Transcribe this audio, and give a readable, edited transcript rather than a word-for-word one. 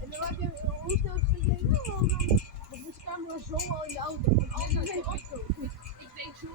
En dan heb je, hoe snel stond jij nou al dan? Dan moet de camera zo al in de auto. Want altijd in de auto. Ik denk zo.